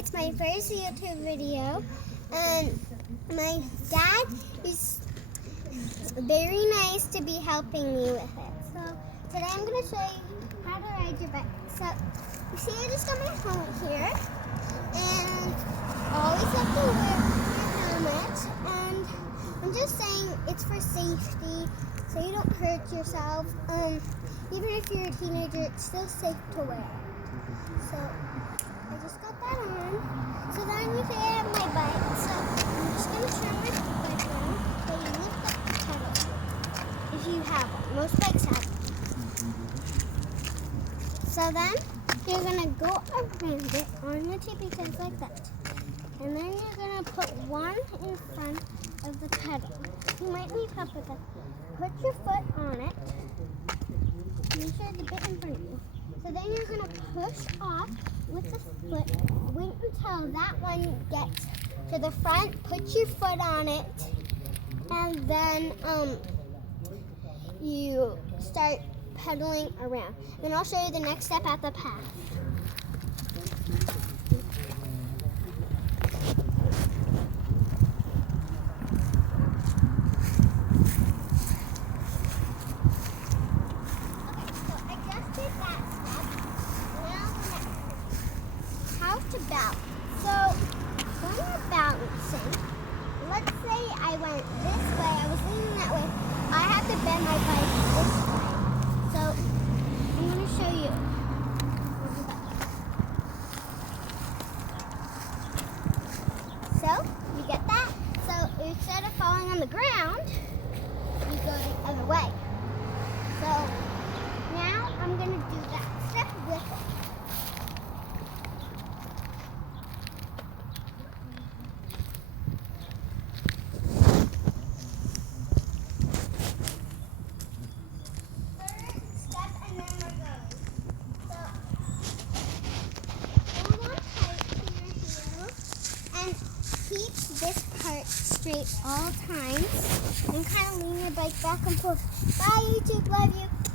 It's my first YouTube video, and my dad is very nice to be helping me with it. So today I'm going to show you how to ride your bike. So you see I just got my helmet here, and always have to wear your helmet, and I'm just saying it's for safety so you don't hurt yourself. Even if you're a teenager, it's still safe to wear. So I just got that on. So then you say I have my bike. So I'm just going to turn my bike around. So you lift up the pedal. If you have one. Most bikes have one. So then you're going to go around it on your tippy toes like that. And then you're going to put one in front of the pedal. You might need help with that. Put your foot on it. Make sure it's a bit in front of you. So then you're going to push off with the foot. Wait until that one gets to the front. Put your foot on it. And then you start pedaling around. Then I'll show you the next step at the path. To balance. So when you're balancing, let's say I went this way, I was leaning that way, I have to bend my bike this way. So I'm going to show you. So you get that? So instead of falling on the ground, you go the other way. So now I'm going to do that step with it. Keep this part straight all times and kind of lean your bike back and forth. Bye YouTube, love you.